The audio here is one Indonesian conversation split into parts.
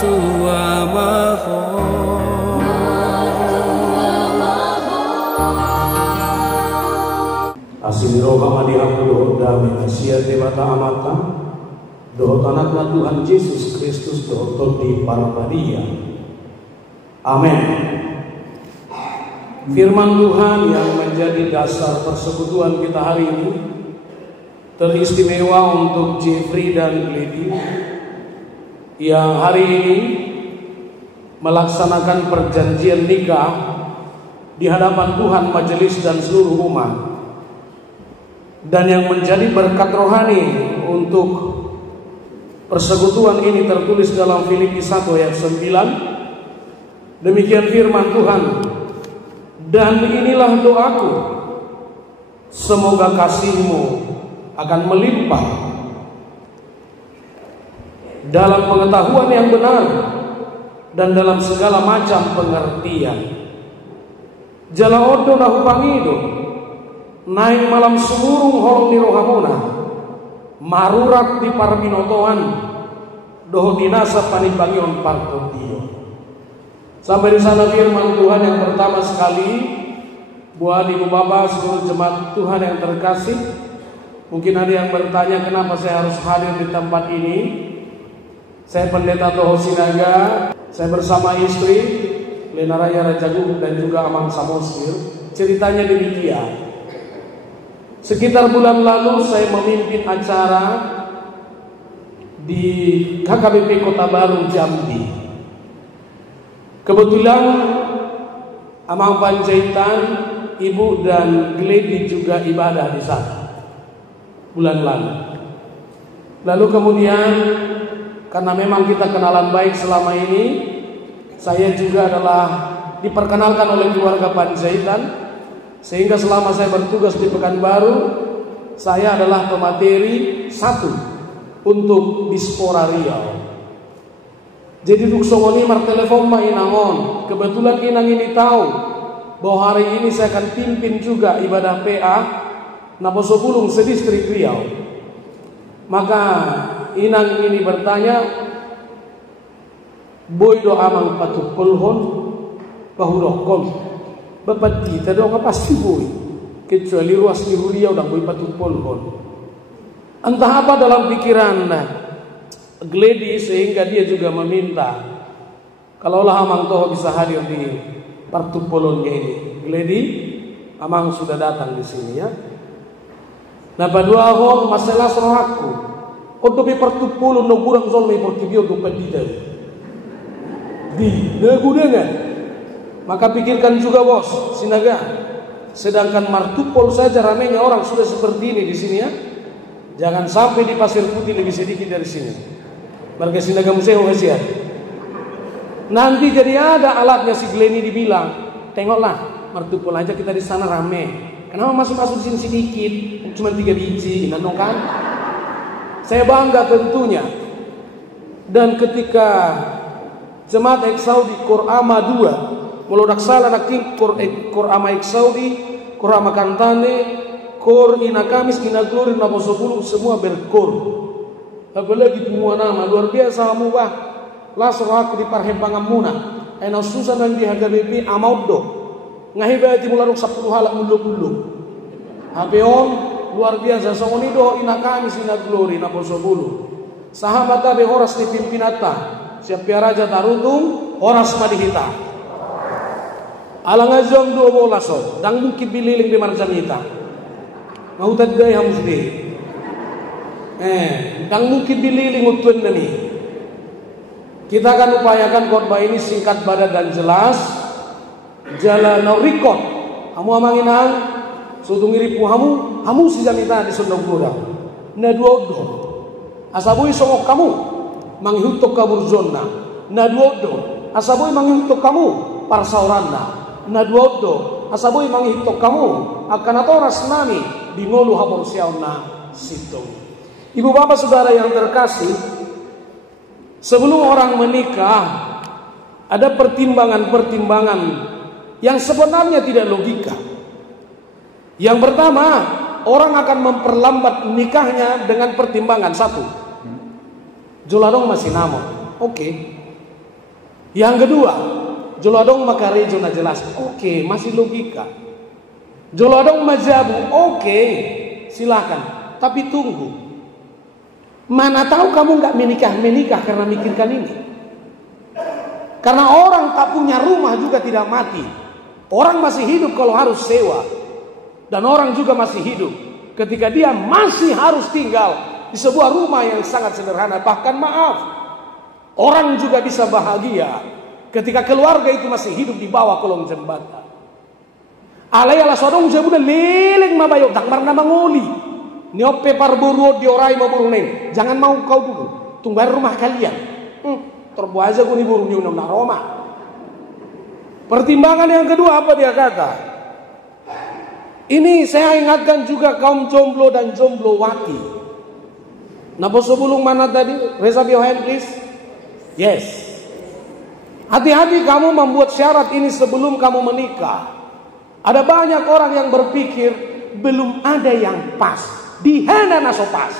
tua maho Asiniro kama dihampuro dami asia dewata amata dohot anakna Tuhan Yesus Kristus dohot di Parpadia. Amin. Firman Tuhan yang menjadi dasar persekutuan kita hari ini teristimewa untuk Jeffrey dan Lady yang hari ini melaksanakan perjanjian nikah di hadapan Tuhan, majelis dan seluruh umat. Dan yang menjadi berkat rohani untuk persekutuan ini tertulis dalam Filipi 1 ayat 9. Demikian firman Tuhan. Dan inilah doaku, semoga kasihmu akan melimpah dalam pengetahuan yang benar dan dalam segala macam pengertian. Jala odo nahu pangido naing malam sumurung holong ni rohamuna marurat di parminotoan doho dinasa panibangion partodio. Sampai di sana firman Tuhan yang pertama sekali buat ibu bapak seluruh jemaat Tuhan yang terkasih. Mungkin ada yang bertanya kenapa saya harus hadir di tempat ini. Saya pendeta Toho Sinaga, saya bersama istri Lena Raya Rajagung dan juga Amang Samosir. Ceritanya demikian. Sekitar bulan lalu saya memimpin acara di KKBP Kota Baru Jambi. Kebetulan Amang Panjaitan, Ibu dan Gledi juga ibadah di sana bulan lalu. Lalu kemudian karena memang kita kenalan baik selama ini, saya juga adalah diperkenalkan oleh keluarga Panjaitan. Sehingga selama saya bertugas di Pekanbaru, saya adalah pemateri 1 untuk Dispora Riau. Jadi duksongoni martelepon mainangon. Kebetulan inang ini tahu bahwa hari ini saya akan pimpin juga ibadah PA Naposobulung sedistrik Riau. Maka inang ini bertanya, boy do amang patuk kolhon bahurokon. Bapak kita dong apa sih boy? Kecuali ruas di Riau dan boy patuk kolhon. Entah apa dalam pikiran Gledi sehingga dia juga meminta kalaulah Amang Toho bisa hadir di partupolonnya ini. Gledi, Amang sudah datang di sini ya. Nah padua ahon masalah soraku. Untuk di partupolon no kurang zolme portibio do pendida. Di negudengan. Maka pikirkan juga bos, Sinaga. Sedangkan martupol saja ramainya orang sudah seperti ini di sini ya. Jangan sampai di Pasir Putih lebih sedikit dari sini. Marga Sinaga Museo kasihan. Nanti jadi ada alatnya si Gleni dibilang, tengoklah martupol aja kita di sana rame. Kenapa masuk di sini sedikit? Cuma 3 biji, nano kan? Saya bangga tentunya. Dan ketika jemaat Eksaudi Korama 2 melodak salah naking Korama Eksaudi, Korama Kantane, Kor Ina Kamis, Ina Glori, Naposobulu semua berkor. Apalagi semua nama luar biasa kamu bah. Langsung aku di parhempangan muna. Ena susah dan di HGBP amaudo. Ngahibati mularung 10 halak mulu-mulu. Habeon luar biasa songonido Ina Kamis, Ina Glori, Naposobulu. Sahabat abe horas di pimpinata. Siap raja tarutung horas madihita. Alang azong 2 bolaso. Dang mungkin bililing di marjanita. Mahutad gaya musdi. Dang mungkin bililing utun nani. Kita akan upayakan khotbah ini singkat, padat dan jelas. Jalan no record. Hamu amanginang sudungiripu hamu si jamita di sundong kurang. Na duodo. Asabui songok kamu manghutok kabur zona. Na duodo. Asabui manghutok kamu parsauranna. Na duodo. Asabui manghutok kamu akan atoras nami di ngolu hapor siauna situ. Ibu bapak saudara yang terkasih, sebelum orang menikah ada pertimbangan-pertimbangan yang sebenarnya tidak logika. Yang pertama, orang akan memperlambat nikahnya dengan pertimbangan 1. Joladong masih namo. Oke. Yang kedua, joladong makarejo na jelas. Oke, masih logika. Joladong majabu, oke, silakan. Tapi tunggu. Mana tahu kamu nggak menikah karena mikirkan ini. Karena orang tak punya rumah juga tidak mati. Orang masih hidup kalau harus sewa. Dan orang juga masih hidup ketika dia masih harus tinggal di sebuah rumah yang sangat sederhana. Bahkan maaf, orang juga bisa bahagia ketika keluarga itu masih hidup di bawah kolong jembatan. Alayala sodong jabuda leleng mabayo tak marna mangoli. Niope parburu diorai maburu neng. Jangan mau kau dulu. Tunggu rumah kalian. Terbuat aja kuni burung nyunam na Roma. Pertimbangan yang kedua apa dia kata? Ini saya ingatkan juga kaum jomblo dan jomblowati. Napa sebelum mana tadi? Raise up your hand please. Yes. Hati-hati kamu membuat syarat ini sebelum kamu menikah. Ada banyak orang yang berpikir belum ada yang pas. Dihana naso pas.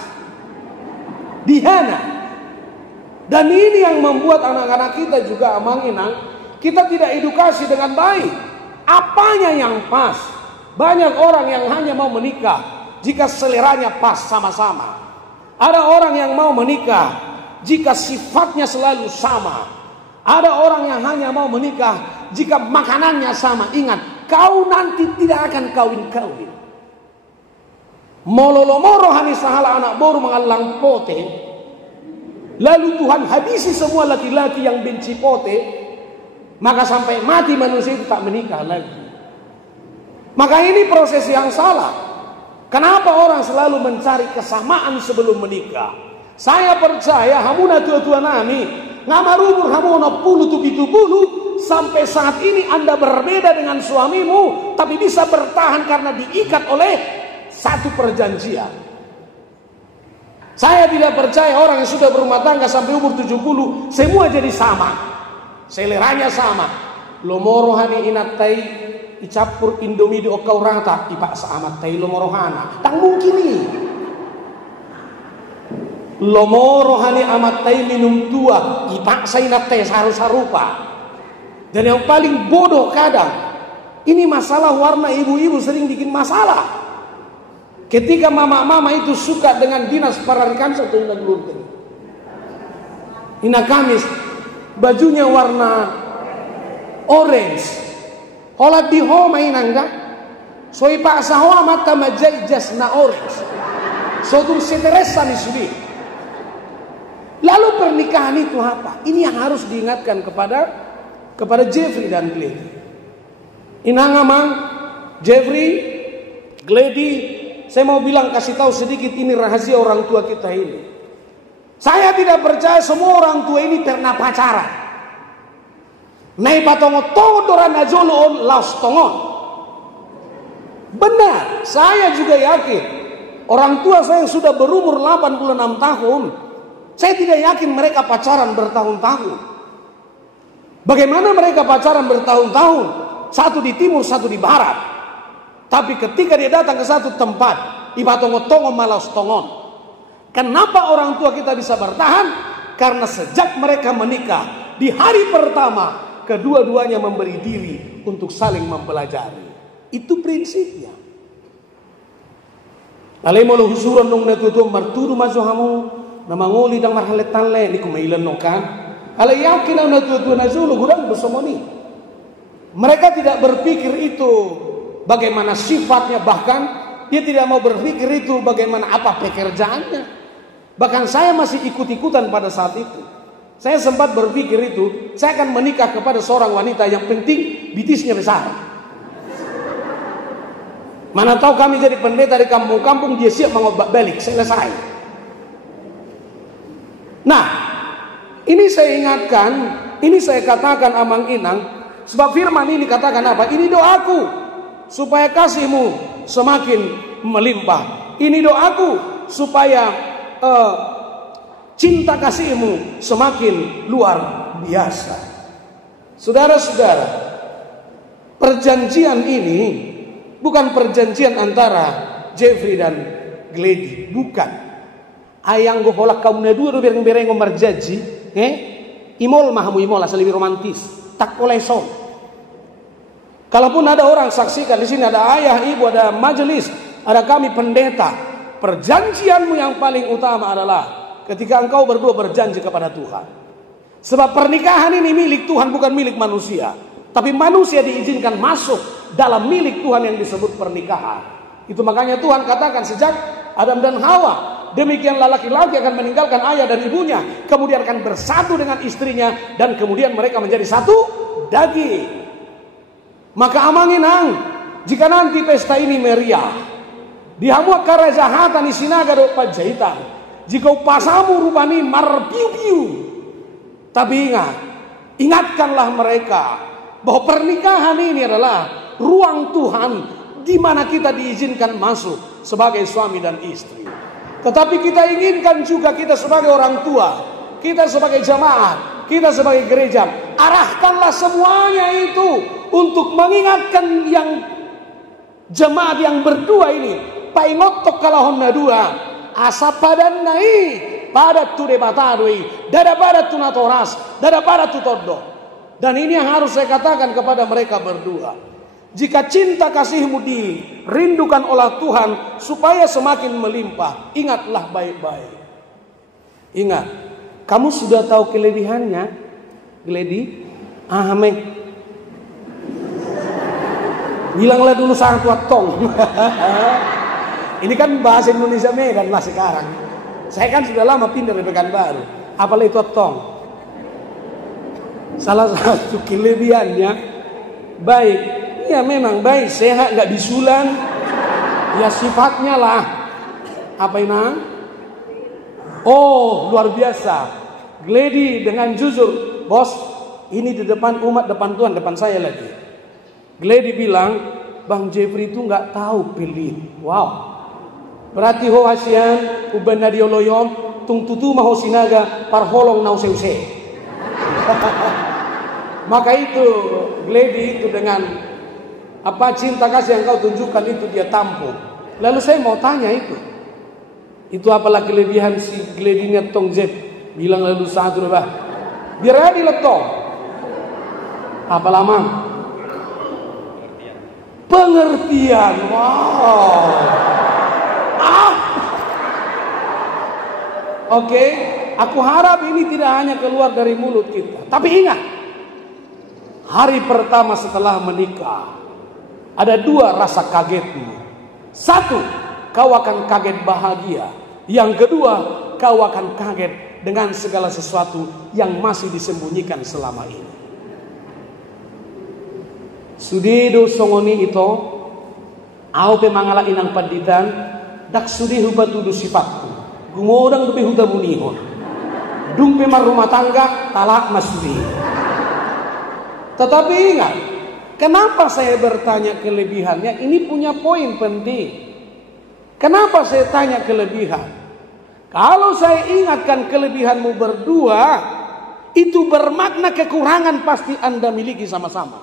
Dihana. Dan ini yang membuat anak-anak kita juga amanginang. Kita tidak edukasi dengan baik. Apanya yang pas? Banyak orang yang hanya mau menikah jika seleranya pas sama-sama. Ada orang yang mau menikah jika sifatnya selalu sama. Ada orang yang hanya mau menikah jika makanannya sama. Ingat, kau nanti tidak akan kawin-kawin. Mololomoro hani sahala anak boru mengalang pote. Lalu Tuhan habisi semua laki-laki yang benci pote. Maka sampai mati manusia itu tak menikah lagi. Maka ini proses yang salah. Kenapa orang selalu mencari kesamaan sebelum menikah? Saya percaya hamuna tua-tua nami ngamarumur hamuna puluh tubitu puluh. Sampai saat ini Anda berbeda dengan suamimu, tapi bisa bertahan karena diikat oleh satu perjanjian. Saya tidak percaya orang yang sudah berumah tangga sampai umur 70 semua jadi sama, seleranya sama. Lomorohani inatai icapur indomie di okau rata ipaksa amat tai lomorohana. Tak mungkin nih. Lomorohani amat tai minum tua ipaksa inatai saru-sarupa. Dan yang paling bodoh kadang, ini masalah warna ibu-ibu sering bikin masalah. Ketika mama-mama itu suka dengan dinas pararikan satu undang gluten. Ina kamis, bajunya warna orange. Holat di ho mainan enggak? Soi pak sahoa mata majai jas na orange. Sodur seteresa ni subi. Lalu pernikahan itu apa? Ini yang harus diingatkan kepada Jeffrey dan Glady. Inangamang, Jeffrey, Glady, saya mau bilang kasih tahu sedikit ini rahasia orang tua kita ini. Saya tidak percaya semua orang tua ini pernah pacaran. Nai patongo todoran ajolo laos tongon. Benar, saya juga yakin. Orang tua saya yang sudah berumur 86 tahun, saya tidak yakin mereka pacaran bertahun-tahun. Bagaimana mereka pacaran bertahun-tahun? Satu di timur, satu di barat. Tapi ketika dia datang ke satu tempat, ibatongo-tongo malas tongon. Kenapa orang tua kita bisa bertahan? Karena sejak mereka menikah, di hari pertama, kedua-duanya memberi diri untuk saling mempelajari. Itu prinsipnya. Alemolo husuron nung natutu marturu mazuhamu, namangoli dang marhaletan le, ni kumailan nokan. Ale yakin ang natutu nazulu gudang bersomoni. Mereka tidak berpikir itu bagaimana sifatnya, bahkan dia tidak mau berpikir itu bagaimana apa pekerjaannya. Bahkan saya masih ikut-ikutan pada saat itu. Saya sempat berpikir itu, saya akan menikah kepada seorang wanita yang penting bitisnya besar. Mana tahu kami jadi pendeta di kampung-kampung, dia siap mengobak balik, selesai. Nah, ini saya ingatkan, ini saya katakan amang inang, sebab firman ini katakan apa? Ini doaku, supaya kasihmu semakin melimpah. Ini doaku supaya cinta kasihmu semakin luar biasa. Saudara-saudara, perjanjian ini bukan perjanjian antara Jeffrey dan Glady, bukan. Ayang go holak kaum na dua bereng-bereng merjaji, Imol mahamu imol asal lebih romantis. Tak boleh so. Kalaupun ada orang saksikan di sini, ada ayah, ibu, ada majelis, ada kami pendeta. Perjanjianmu yang paling utama adalah ketika engkau berdua berjanji kepada Tuhan. Sebab pernikahan ini milik Tuhan, bukan milik manusia. Tapi manusia diizinkan masuk dalam milik Tuhan yang disebut pernikahan. Itu makanya Tuhan katakan sejak Adam dan Hawa, demikianlah laki-laki akan meninggalkan ayah dan ibunya, kemudian akan bersatu dengan istrinya, dan kemudian mereka menjadi satu daging. Maka amanginang, jika nanti pesta ini meriah, dihamuak karajahatan di sinaga do pajahitan, jika upasamu rupani marpiu-piu, tapi ingatkanlah mereka bahwa pernikahan ini adalah ruang Tuhan di mana kita diizinkan masuk sebagai suami dan istri. Tetapi kita inginkan juga, kita sebagai orang tua, kita sebagai jamaah, kita sebagai gereja, arahkanlah semuanya itu untuk mengingatkan yang jemaat yang berdua ini. Painotok kalahon dua asa padan nai pada tu debatadui dada pada tu natoras dada pada tu todo. Dan ini yang harus saya katakan kepada mereka berdua. Jika cinta kasihmu dirindukan oleh Tuhan supaya semakin melimpah, ingatlah baik-baik. Ingat, kamu sudah tahu kelebihannya, Gledi? Amin. Bilanglah dulu sang tua tong. Ini kan bahasa Indonesia Medan lah sekarang. Saya kan sudah lama pindah dari Pekanbaru. Apalagi tua tong. Salah satu kelebihannya baik. Ya memang baik, sehat, nggak bisulan. Ya sifatnya lah. Apa ini? Oh, luar biasa. Gledi dengan jujur, bos, ini di depan umat, depan Tuhan, depan saya lagi. Gledi bilang, Bang Jeffrey itu nggak tahu pilih. Wow. Berarti ho hasian, uban nadio loyon, tung tutu maho sinaga, parholong nau seuse. Maka itu Gledi itu dengan apa cinta kasih yang kau tunjukkan itu dia tampung. Lalu saya mau tanya itu apalah kelebihan si Gledinya tong Jeff? Bilang lalu satu bah. Biar aja diletong. Apa lama? Pengertian. Wow. Oke, aku harap ini tidak hanya keluar dari mulut kita. Tapi ingat, hari pertama setelah menikah, ada dua rasa kagetmu. Satu, kau akan kaget bahagia. Yang kedua, kau akan kaget dengan segala sesuatu yang masih disembunyikan selama ini. Sudido songoni ito, au pe mangala inang panditan, dak sudi hubatudu sifatku. Gumodang dupe huda bunihon. Dumpe mar rumah tangga talak masudi. Tetapi ingat, kenapa saya bertanya kelebihannya? Ini punya poin penting. Kenapa saya tanya kelebihan? Kalau saya ingatkan kelebihanmu berdua, itu bermakna kekurangan pasti Anda miliki sama-sama.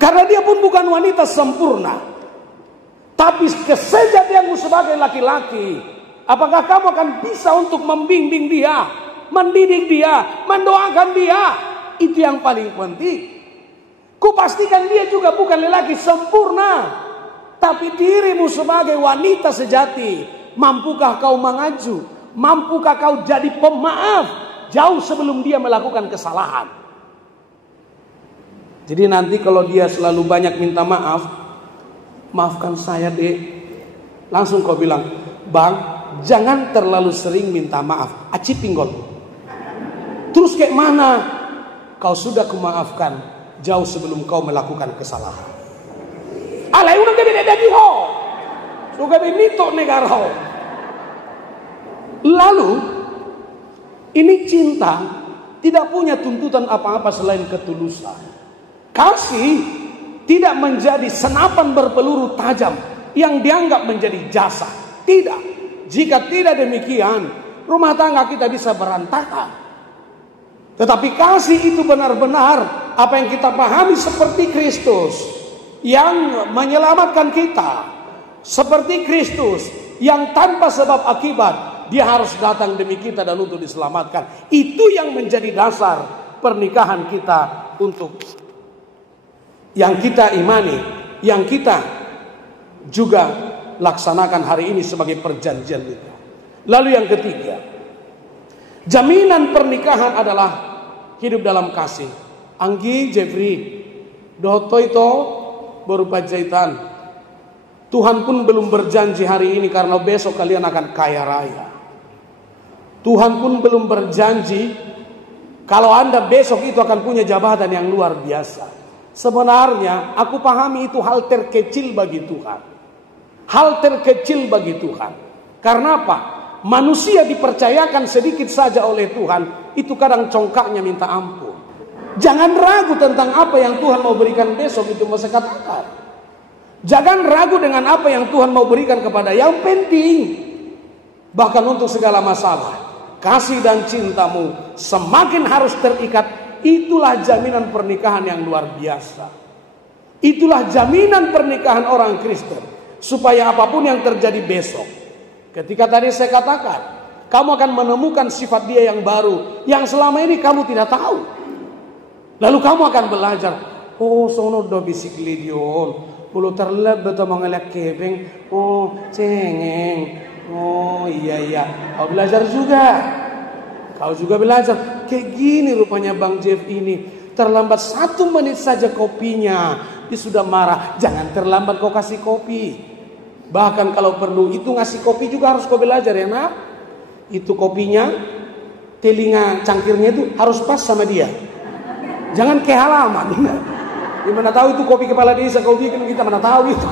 Karena dia pun bukan wanita sempurna. Tapi kesejatianmu sebagai laki-laki, apakah kamu akan bisa untuk membimbing dia, mendidik dia, mendoakan dia? Itu yang paling penting. Kupastikan dia juga bukan lelaki sempurna, tapi dirimu sebagai wanita sejati, mampukah kau mengaju? Mampukah kau jadi pemaaf jauh sebelum dia melakukan kesalahan? Jadi nanti kalau dia selalu banyak minta maaf, maafkan saya dek. Langsung kau bilang, bang, jangan terlalu sering minta maaf. Aci pinggol. Terus kayak mana? Kau sudah kumaafkan jauh sebelum kau melakukan kesalahan. Alay udah gede ho. Suka benito negara ho. Lalu ini cinta tidak punya tuntutan apa-apa selain ketulusan. Kasih tidak menjadi senapan berpeluru tajam yang dianggap menjadi jasa. Tidak. Jika tidak demikian, rumah tangga kita bisa berantakan. Tetapi kasih itu benar-benar apa yang kita pahami seperti Kristus yang menyelamatkan kita. Seperti Kristus yang tanpa sebab akibat Dia harus datang demi kita dan untuk diselamatkan. Itu yang menjadi dasar pernikahan kita untuk yang kita imani, yang kita juga laksanakan hari ini sebagai perjanjian kita. Lalu yang ketiga, jaminan pernikahan adalah hidup dalam kasih. Anggi Jeffrey Doto itu berupa jahitan. Tuhan pun belum berjanji hari ini karena besok kalian akan kaya raya. Tuhan pun belum berjanji kalau Anda besok itu akan punya jabatan yang luar biasa. Sebenarnya aku pahami itu hal terkecil bagi Tuhan. Hal terkecil bagi Tuhan. Karena apa? Manusia dipercayakan sedikit saja oleh Tuhan, itu kadang congkaknya minta ampun. Jangan ragu tentang apa yang Tuhan mau berikan besok, itu mau saya katakan. Jangan ragu dengan apa yang Tuhan mau berikan kepada yang penting. Bahkan untuk segala masalah, kasih dan cintamu semakin harus terikat. Itulah jaminan pernikahan yang luar biasa. Itulah jaminan pernikahan orang Kristen. Supaya apapun yang terjadi besok, ketika tadi saya katakan, kamu akan menemukan sifat dia yang baru, yang selama ini kamu tidak tahu. Lalu kamu akan belajar, oh sono do bisikli dion, bulu terlebet mengelak kebeng, oh cengeng, oh iya, kau belajar juga. Kau juga belajar, kayak gini rupanya Bang Jeff ini, terlambat 1 menit saja kopinya, dia sudah marah, jangan terlambat kau kasih kopi. Bahkan kalau perlu itu ngasih kopi juga harus kau belajar ya nak. Itu kopinya, telinga cangkirnya itu harus pas sama dia. Jangan ke halaman. Gimana tahu itu kopi kepala desa kau bikin, kita mana tahu itu.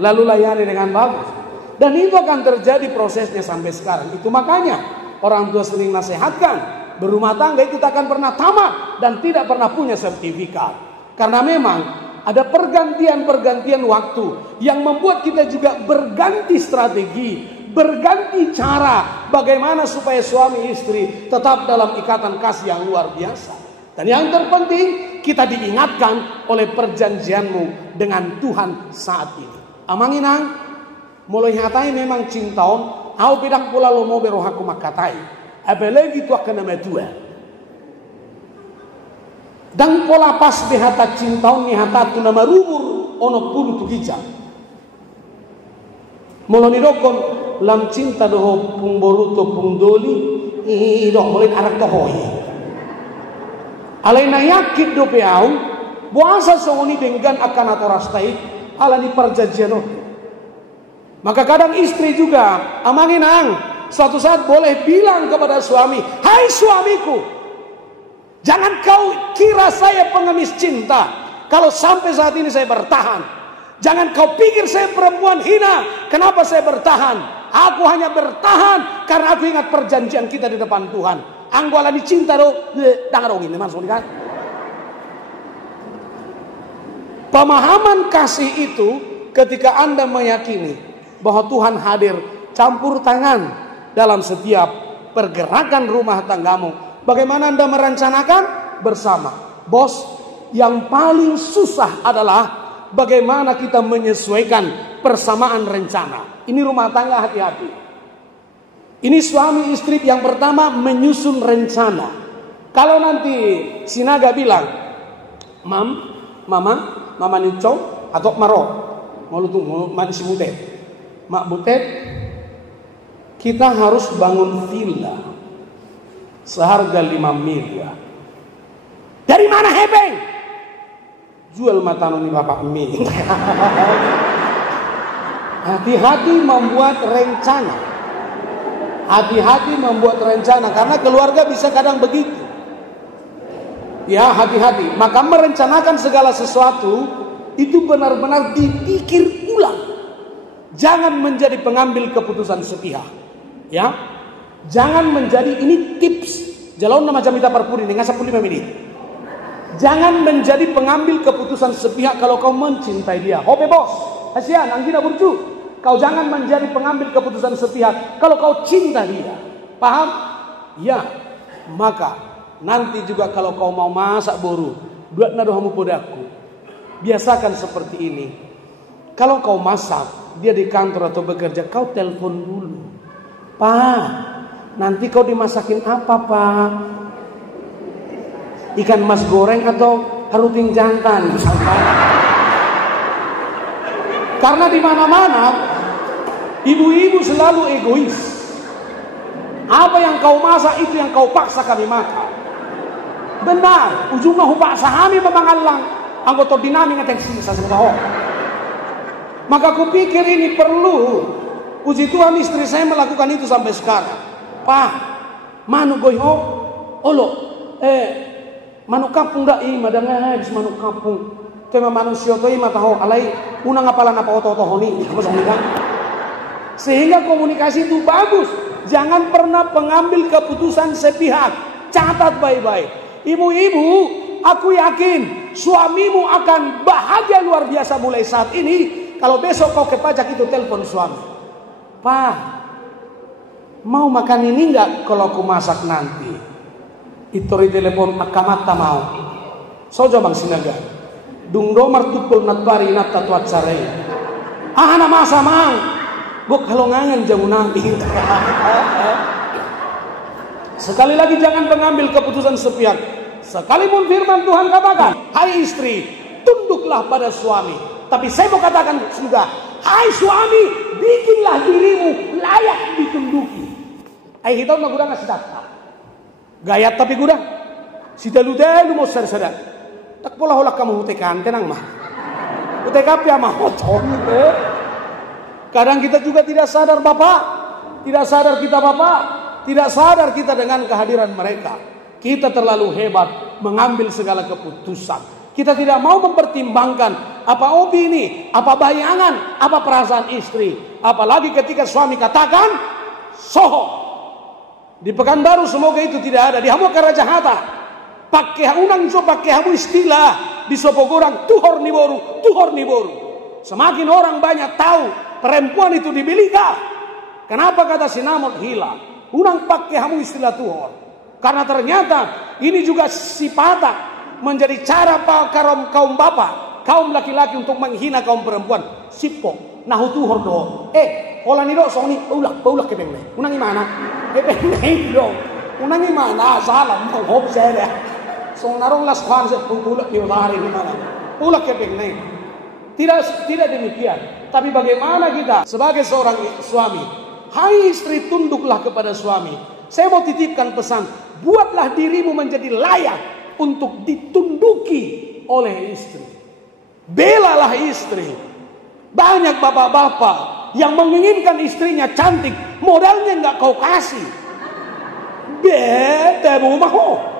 Lalu layani dengan bagus. Dan itu akan terjadi prosesnya sampai sekarang. Itu makanya orang tua sering nasihatkan, berumah tangga itu tak akan pernah tamat dan tidak pernah punya sertifikat. Karena memang ada pergantian-pergantian waktu yang membuat kita juga berganti strategi, berganti cara bagaimana supaya suami istri tetap dalam ikatan kasih yang luar biasa. Dan yang terpenting, kita diingatkan oleh perjanjianmu dengan Tuhan saat ini. Amanginang, mulai hatai memang cintaon, au bidang pula lo mau berohaku makatai. Apalagi tu akan nama tua. Dan pola pas behata cintaon ni hata tu nama rumur ono pulu tu gijang. Mulai dokon lam cinta doho pung boruto pung doli, dok mulai arak tohoi. Alaina yakin do peau, buasa songoni dengan akan atau rastai, ala di perjanjian itu. Maka kadang istri juga, amanginang, suatu saat boleh bilang kepada suami, hai suamiku, jangan kau kira saya pengemis cinta, kalau sampai saat ini saya bertahan. Jangan kau pikir saya perempuan hina, kenapa saya bertahan? Aku hanya bertahan karena aku ingat perjanjian kita di depan Tuhan. Anggwala dicinta do, dangarongin langsung kan. Pemahaman kasih itu ketika Anda meyakini bahwa Tuhan hadir campur tangan dalam setiap pergerakan rumah tanggamu. Bagaimana Anda merencanakan bersama. Bos, yang paling susah adalah bagaimana kita menyesuaikan persamaan rencana. Ini rumah tangga, hati-hati. Ini suami istri yang pertama menyusun rencana. Kalau nanti Sinaga bilang, mama nicong atau maro, mau lu tunggu mati si butet, mak butet, kita harus bangun villa seharga 5 miliar. Dari mana hebeng? Jual mata noni bapak mie. Hati-hati membuat rencana. Hati-hati membuat rencana, karena keluarga bisa kadang begitu. Ya, hati-hati. Maka merencanakan segala sesuatu itu benar-benar dipikir ulang. Jangan menjadi pengambil keputusan sepihak. Ya, jangan menjadi, ini tips. Jalan nama jamita perpuri dengan 15 menit. Jangan menjadi pengambil keputusan sepihak kalau kau mencintai dia. Hope bos, kasihan, anggina burcu. Kau jangan menjadi pengambil keputusan sepihak kalau kau cinta dia. Paham? Ya. Maka nanti juga kalau kau mau masak boru, buat nadohamu podaku. Biasakan seperti ini. Kalau kau masak, dia di kantor atau bekerja, kau telepon dulu. "Pak, nanti kau dimasakin apa, Pak? Ikan mas goreng atau haruting jantan?" misalkan. Karena di mana-mana ibu-ibu selalu egois. Apa yang kau masak itu yang kau paksa kami makan. Benar, ujungnya paksa kami memangalang anggota dinami ngeteng sisa semua. Maka kupikir ini perlu. Puji Tuhan istri saya melakukan itu sampai sekarang. "Pak, manu goyho, olo, manu kapung dak ima dengan habis manu kapung. Tema manusia to ima tahu alai unang apalan apa oto honi." Sehingga komunikasi itu bagus. Jangan pernah pengambil keputusan sepihak. Catat baik-baik. Ibu-ibu, aku yakin suamimu akan bahagia luar biasa mulai saat ini. Kalau besok kau ke pajak itu telepon suami. "Pak, mau makan ini enggak kalau aku masak nanti?" Itori telepon akamata mau. Sojo bang sinaga. Dung domar tukul natbari natta tuat sarai. "Ana masa mang. Gua kalau ngangen jangan nangis." Sekali lagi jangan mengambil keputusan sepihak. Sekalipun firman Tuhan katakan, "Hai istri, tunduklah pada suami." Tapi saya mau katakan juga, "Hai suami, bikinlah dirimu layak ditunduki." Ai hitau na gudang ngasih data. Gayat tapi gudang. Si dalu-dalu mau sadar-sadar. Tak pola-pola kamu hutekan, tenang mah. Hutekapi ama hocon. Kadang kita juga tidak sadar Bapak. Tidak sadar kita Bapak. Tidak sadar kita dengan kehadiran mereka. Kita terlalu hebat mengambil segala keputusan. Kita tidak mau mempertimbangkan apa hobi ini, apa bayangan, apa perasaan istri. Apalagi ketika suami katakan, "Soho." Di Pekanbaru semoga itu tidak ada. Di Hamu Karaja Hata. Pakai unang so pakai hamu istilah di Sopogorang tuhor niboru. Semakin orang banyak tahu perempuan itu dibilika. Kenapa kata sinamon hilang? Unang pakai hamu istilah tuhor. Karena ternyata ini juga sifat menjadi cara kaum bapak, kaum laki-laki untuk menghina kaum perempuan. Sipo, nahu tuhor do. Holan itu soni ulah kepengne. Unang gimana? Kepengne dong. Unang gimana? Salah, mau hop saya. Song narong las kwan se ulah kiwari gimana? Ulah kepengne. Tidak demikian. Tapi bagaimana kita sebagai seorang suami? Hai istri, tunduklah kepada suami. Saya mau titipkan pesan, buatlah dirimu menjadi layak untuk ditunduki oleh istri. Belalah istri. Banyak bapak-bapak yang menginginkan istrinya cantik, modalnya nggak kau kasih. Bete mau.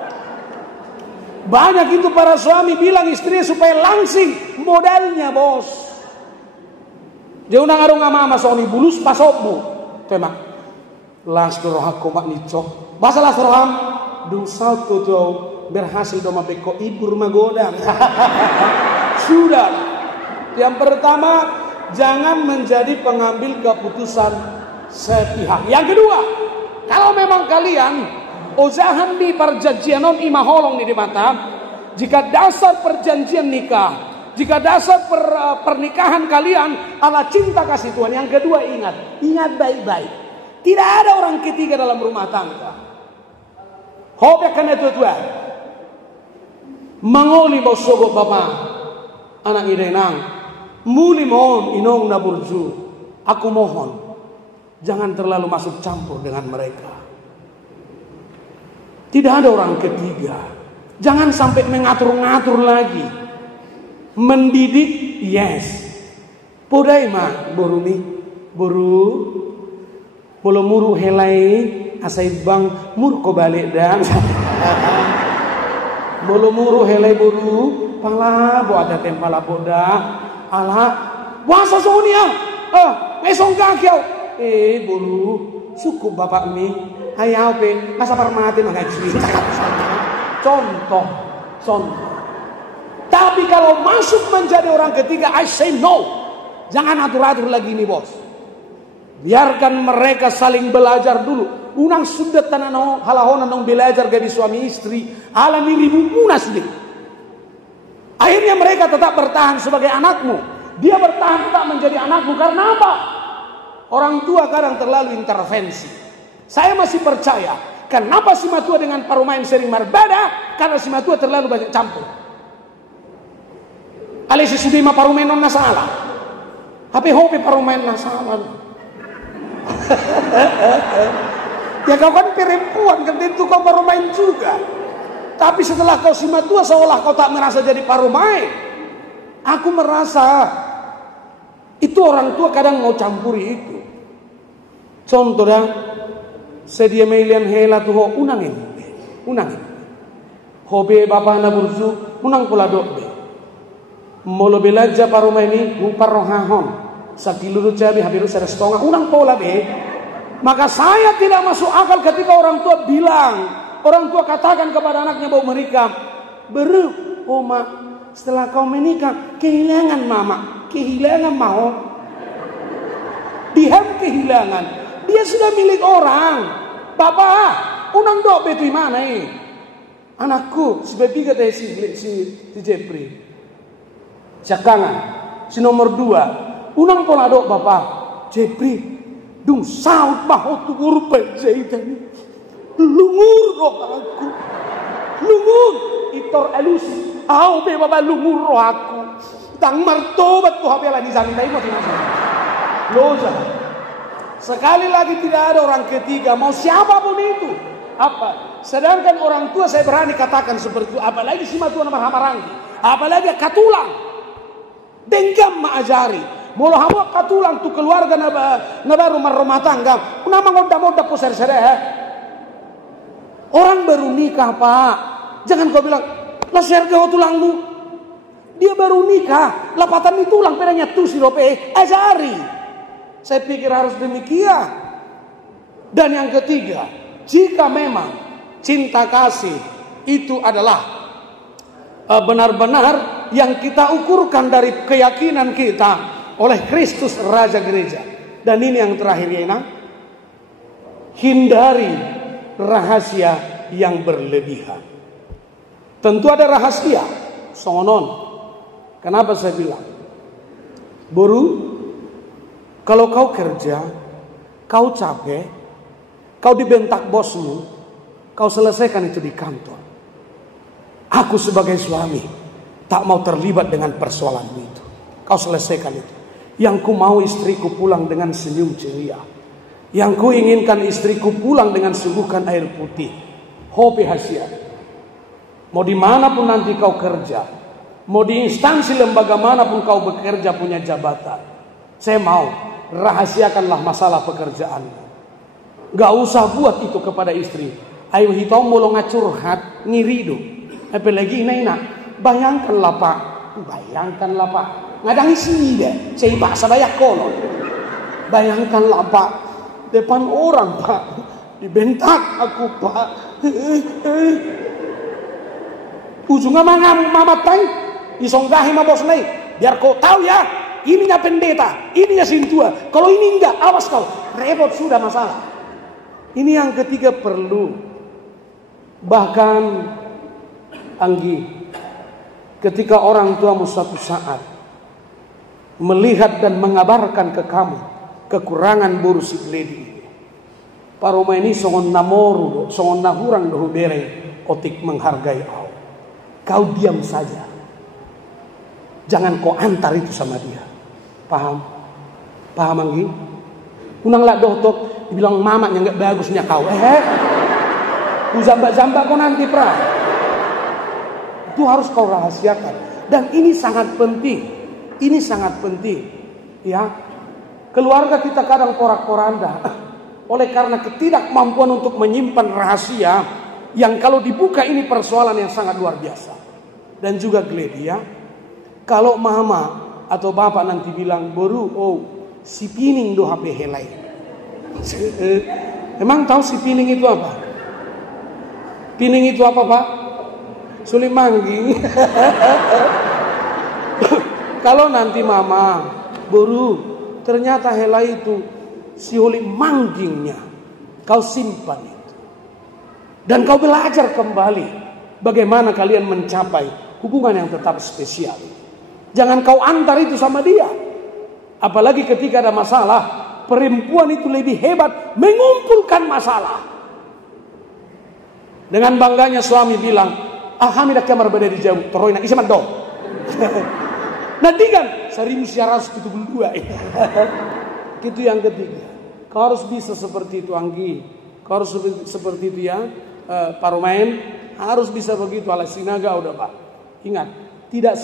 Banyak itu para suami bilang istrinya supaya langsing, modalnya bos. Dia unang arung ama soni bulus pasokmu. Tema. Las dorohako mak nicok. Bahasa las doroham. Dung satu tuh berhasil doma beko ibur magodang. Sudah. Yang pertama, jangan menjadi pengambil keputusan sepihak. Yang kedua, kalau memang kalian usahan di perjanjian imaholong di mata, jika dasar perjanjian nikah, jika dasar pernikahan kalian adalah cinta kasih Tuhan. Yang kedua, ingat baik-baik. Tidak ada orang ketiga dalam rumah tangga. Hobi kan itu Tuhan. Mangoli bau sogok bapak, anak irenang. Muli mohon inong naburju. Aku mohon jangan terlalu masuk campur dengan mereka. Tidak ada orang ketiga. Jangan sampai mengatur-ngatur lagi. Mendidik, yes. Podai mah borumi, boru, bolo muru helai, asai bang murko balik dan. Bolo muru helai boru, pala bo ada tempala boda. Ala, wasa sonia, mesong kakiau, bulu, suku bapak mi, hayau pe, masa permati mengaji. Contoh. Tapi kalau masuk menjadi orang ketiga, I say no. Jangan atur-atur lagi ini bos. Biarkan mereka saling belajar dulu. Unang sudah tanah halahonan nong belajar dari suami istri, alami ribu munas deh. Akhirnya mereka tetap bertahan sebagai anakmu. Dia bertahan tetap menjadi anakmu. Karena apa? Orang tua kadang terlalu intervensi. Saya masih percaya. Kenapa si Matua dengan Paromain sering berbeda? Karena si Matua terlalu banyak campur. Alesi sudima Paromain non salah. Tapi hobi Paromain salah. Ya kau kan perempuan, kan tentu kau Paromain juga. Tapi setelah kau si Matua seolah kau tak merasa jadi Paromain. Aku merasa itu orang tua kadang mau campuri itu. Contoh dah, sedia melian hela tuh unangin. Hobi bapa na bursu unang pula dobe. Molo belaja Paromain ini upar rohahon. Sakiluru cabi habiru serestonga unang pola be. Maka saya tidak masuk akal ketika orang tua bilang, orang tua katakan kepada anaknya mau menikah, beru, oma, setelah kau menikah kehilangan mama, kehilangan mau, diam kehilangan, dia sudah milik orang, bapak, unang dok betul mana anakku, sebagai kata si Jeffrey, cakangan, si nomor 2, unang pola dok bapak, Jeffrey. Dung saut bahot tu urpe zaitan lungur roh aku lungur itor elusi au be baba lungur roh aku tang martobat tu habela di santai mo tinasa loza sekali lagi tidak ada orang ketiga mau siapapun itu apa sedangkan orang tua saya berani katakan seperti itu apalagi si Matua nama Hamaranggi apalagi katulang denggam maajari molo hamu katulang tu keluarga na rumah tangga. Nama ngoda-ngoda poser orang baru nikah pak. Jangan kau bilang lah serga tulang lu. Dia baru nikah. Lapatan itu tulang pedanya tu si rope ajari. Saya pikir harus demikian. Dan yang ketiga, jika memang cinta kasih itu adalah benar-benar yang kita ukurkan dari keyakinan kita oleh Kristus Raja Gereja. Dan ini yang terakhir ya, hindari rahasia yang berlebihan. Tentu ada rahasia, sonon. Kenapa saya bilang? Baru kalau kau kerja, kau capek, kau dibentak bosmu, kau selesaikan itu di kantor. Aku sebagai suami tak mau terlibat dengan persoalan itu. Kau selesaikan itu. Yang ku mau istriku pulang dengan senyum ceria. Yang ku inginkan istriku pulang dengan suguhkan air putih. Hobi hasil. Mau dimanapun nanti kau kerja. Mau di instansi lembaga manapun kau bekerja punya jabatan. Saya mau rahasiakanlah masalah pekerjaanmu. Gak usah buat itu kepada istri. Ayo hitau mulu ngacurhat ngirido. Apalagi ina. Bayangkanlah pak. Bayangkanlah pak. Ngadang sini deh, saya bahasa Dayak kolon. Bayangkanlah pak, depan orang pak, dibentak aku pak. Ujungnya mama tang, disonggahi sama bos nih. Biar kau tahu ya, ininya pendeta, ininya sintua. Kalau ini enggak, awas kau, repot sudah masalah. Ini yang ketiga perlu. Bahkan Anggi, ketika orang tuamu suatu saat melihat dan mengabarkan ke kamu kekurangan buru si lady. Paroma ini songon namoru, songon nahurang dohu bere otik menghargai kau. Kau diam saja. Jangan kau antar itu sama dia. Paham? Paham Anggi? Unang lah dohtok dibilang mamanya nggak bagusnya kau. Ku zamba-zamba kau nanti pra. Itu harus kau rahasiakan. Dan ini sangat penting. Ini sangat penting, ya. Keluarga kita kadang porak-poranda oleh karena ketidakmampuan untuk menyimpan rahasia yang kalau dibuka ini persoalan yang sangat luar biasa. Dan juga Gledi ya, kalau mama atau bapak nanti bilang baru, si pining do HP helai. Emang tahu si pining itu apa? Pining itu apa pak? Sulit mangging. Kalau nanti mama baru ternyata helai itu si holi manggingnya, kau simpan itu. Dan kau belajar kembali bagaimana kalian mencapai hubungan yang tetap spesial. Jangan kau antar itu sama dia. Apalagi ketika ada masalah, perempuan itu lebih hebat mengumpulkan masalah. Dengan bangganya suami bilang, kami dah kamar beda di jauh, toroina isi mandong. Nanti kan, seribu siaras itu berdua. Itu yang ketiga. Kau harus bisa seperti itu, Anggi. Kau harus seperti itu ya, Paromain. Harus bisa begitu, ala sinaga udah Pak. Ingat, tidak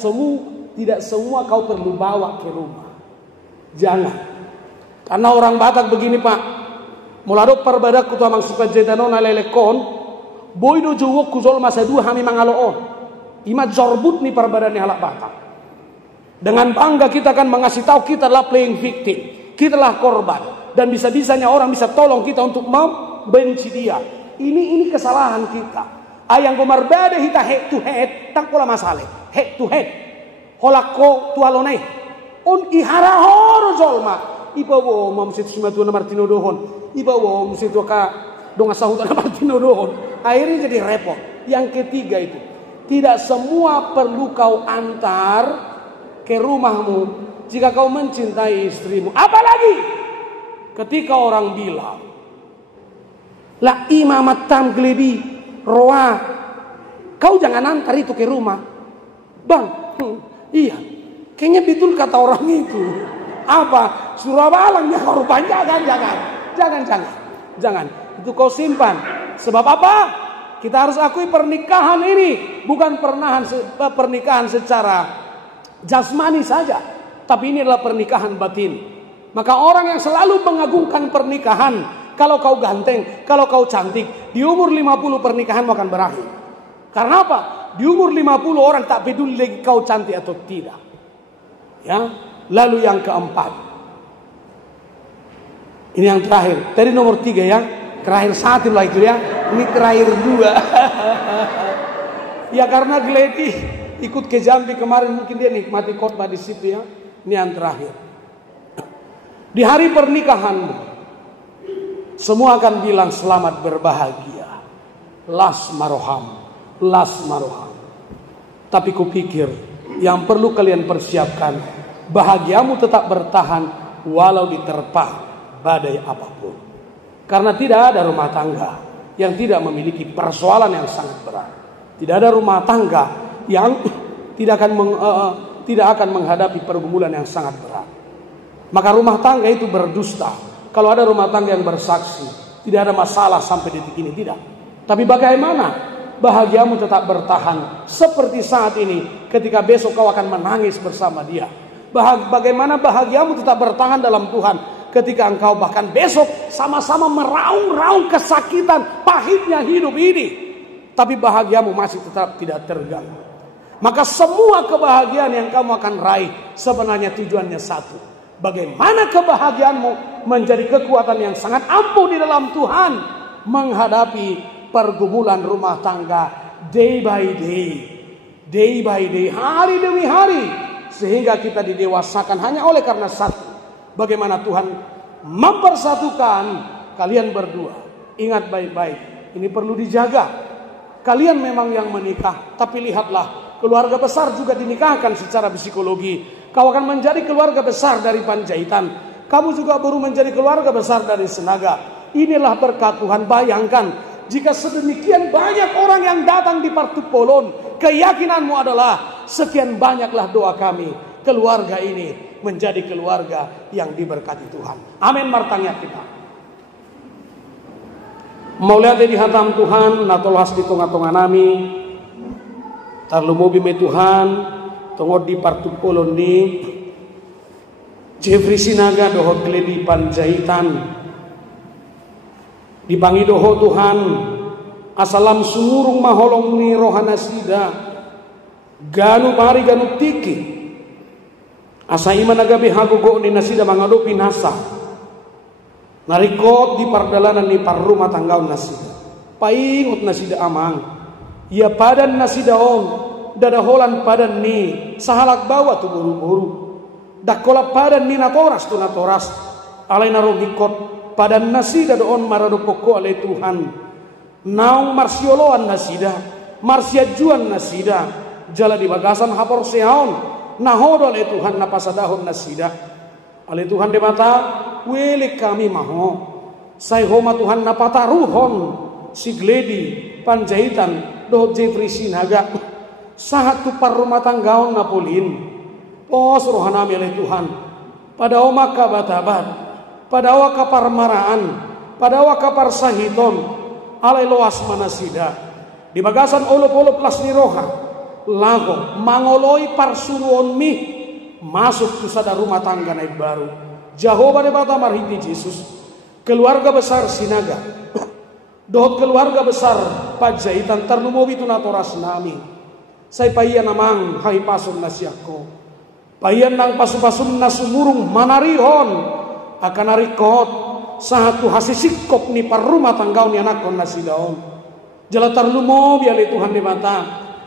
semua kau perlu bawa ke rumah. Jangan. Karena orang Batak begini Pak. Mulado perbadak kutu amang suka jetanon alelekon. Boydo jowok kuzol masa dua kami mangaloon. Ima zorbut nih perbadani halak Batak. Dengan bangga kita akan mengasih tahu kita adalah playing victim. Kita adalah korban. Dan bisa-bisanya orang bisa tolong kita untuk membenci dia. Ini kesalahan kita. Ayang komar bade hita head to head. Tak pola masalah. Head to head. Holako tualone. On ihara horo zolma. Iba wo mamsit sumatu na Martino dohon. Iba wo mamsit ka donga sahutan na Martino dohon. Akhirnya jadi repot. Yang ketiga itu, tidak semua perlu kau antar ke rumahmu jika kau mencintai istrimu. Apalagi ketika orang bilang, la imamat tam glebi roa, kau jangan antar itu ke rumah. Bang, iya, kayaknya betul kata orang itu. Apa? Surabalangnya kau rupanya jangan. Itu kau simpan. Sebab apa? Kita harus akui pernikahan ini bukan pernikahan secara jasmani saja, tapi ini adalah pernikahan batin. Maka orang yang selalu mengagungkan pernikahan, kalau kau ganteng, kalau kau cantik, di umur 50 pernikahan akan berakhir. Karena apa? Di umur 50 orang tak peduli lagi kau cantik atau tidak. Ya. Lalu yang keempat. Ini yang terakhir. Tadi nomor 3 ya. Terakhir 1 lah itu ya. Ini terakhir 2. Ya karena Gledi ikut ke Jambi kemarin, mungkin dia nikmati khotbah di situ ya. Ini yang terakhir. Di hari pernikahanmu, semua akan bilang selamat berbahagia. Las maroham. Tapi kupikir yang perlu kalian persiapkan, bahagiamu tetap bertahan walau diterpa badai apapun. Karena tidak ada rumah tangga yang tidak memiliki persoalan yang sangat berat. Tidak ada rumah tangga yang tidak akan menghadapi pergumulan yang sangat berat. Maka rumah tangga itu berdusta kalau ada rumah tangga yang bersaksi tidak ada masalah sampai detik ini, tidak. Tapi bagaimana bahagiamu tetap bertahan seperti saat ini ketika besok kau akan menangis bersama dia? Bagaimana bahagiamu tetap bertahan dalam Tuhan ketika engkau bahkan besok sama-sama meraung-raung kesakitan pahitnya hidup ini, tapi bahagiamu masih tetap tidak terganggu. Maka semua kebahagiaan yang kamu akan raih sebenarnya tujuannya satu. Bagaimana kebahagiaanmu menjadi kekuatan yang sangat ampuh di dalam Tuhan menghadapi pergumulan rumah tangga day by day, hari demi hari, sehingga kita didewasakan hanya oleh karena satu. Bagaimana Tuhan mempersatukan kalian berdua. Ingat baik-baik, ini perlu dijaga. Kalian memang yang menikah, tapi lihatlah, keluarga besar juga dinikahkan secara psikologi. Kau akan menjadi keluarga besar dari Panjaitan. Kamu juga baru menjadi keluarga besar dari Senaga. Inilah berkat Tuhan. Bayangkan jika sedemikian banyak orang yang datang di Partupolon, keyakinanmu adalah sekian banyaklah doa kami, keluarga ini menjadi keluarga yang diberkati Tuhan. Amin martanya kita. Mau lihat di hatam Tuhan, natolas di tengah-tengah nami, tarlumobi me Tuhan, tengok di Partupolon ni, Jeffrey Sinaga doho Gledi Panjaitan, dipangi doho Tuhan, asalam sumurung maholong ni rohana sida, ganu pari ganu tiki, asa iman agabi hagogo ni nasida mangadopi nasa, narikot di pardalanan ni parrumah tanggaw nasida, paingot nasida amang, ia padan nasida om, dadaholan padan ni, sahalak bawa tu buru-buru, dakola padan ni natoras tu natoras, alay narogikot, padan nasida doon marado poko alay Tuhan, naung marsioloan nasida, marsiajuan nasida, jala di bagasan hapor sehaon, nahodo alay Tuhan napasadahon nasida, Ale Tuhan de mata wele kami maho. Sai homa Tuhan napata ruhon si gledi panjaitan doh Jeffrey Sinaga. Sahat tu par rumah tanggaon napolin. Pos rohanami ale Tuhan. Pada oma kabatabat. Pada awa kapar maraan. Pada awa kapar sahiton. Ale loas manasida. Di bagasan olop-olop las ni roha. Lago mangoloi parsuruon mi. Masuk tu sada rumah tangga naik baru. Jehovah de bata marhiti Yesus. Keluarga besar Sinaga. Dohot keluarga besar Pajaitan ternumobi tu natoras nami. Say payan namang hai pasun nasiako. Payan nang pasu-pasum nasumurung manarihon. Akan narikot satu hasisikop ni par rumah tanggau ni anakon nasidaon. Jala ternumobi ale Tuhan de bata.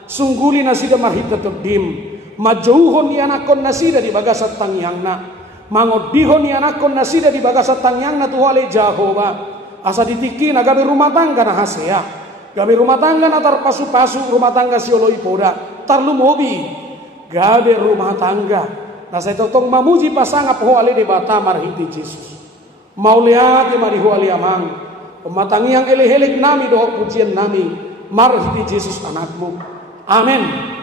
Sungguli nasida marhita tebdim. Majauhon ni anakon nasida di bagasat tangyangna. Mangodihon ni anakon nasida di bagasat tangyangna tu hale Jehovah. Asa ditiki na gabi rumah tangga na hasea. Gabi rumah tangga na tarpasu-pasu rumah tangga sioloi poda. Tarlumobi. Gabi rumah tangga. Na sa itotong mamuji pasangap ho ale de bata marhiti Yesus. Mauliati mariho ali amang. Pematangi yang eleh-eleh nami doho pujian nami. Marhiti Yesus anakmu. Amin.